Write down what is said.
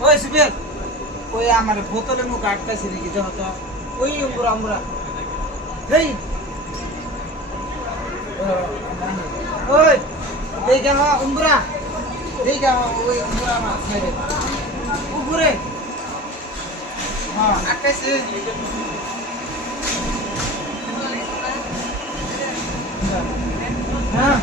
ওই সুবির ওই আমার বোতলের মুখ আটকাছে নাকি তো ওই আমরা এই ওই দেখে উমরা দেখে ওই উমরা মাছ খাইবে উপরে হ্যাঁ আটকাছে হ্যাঁ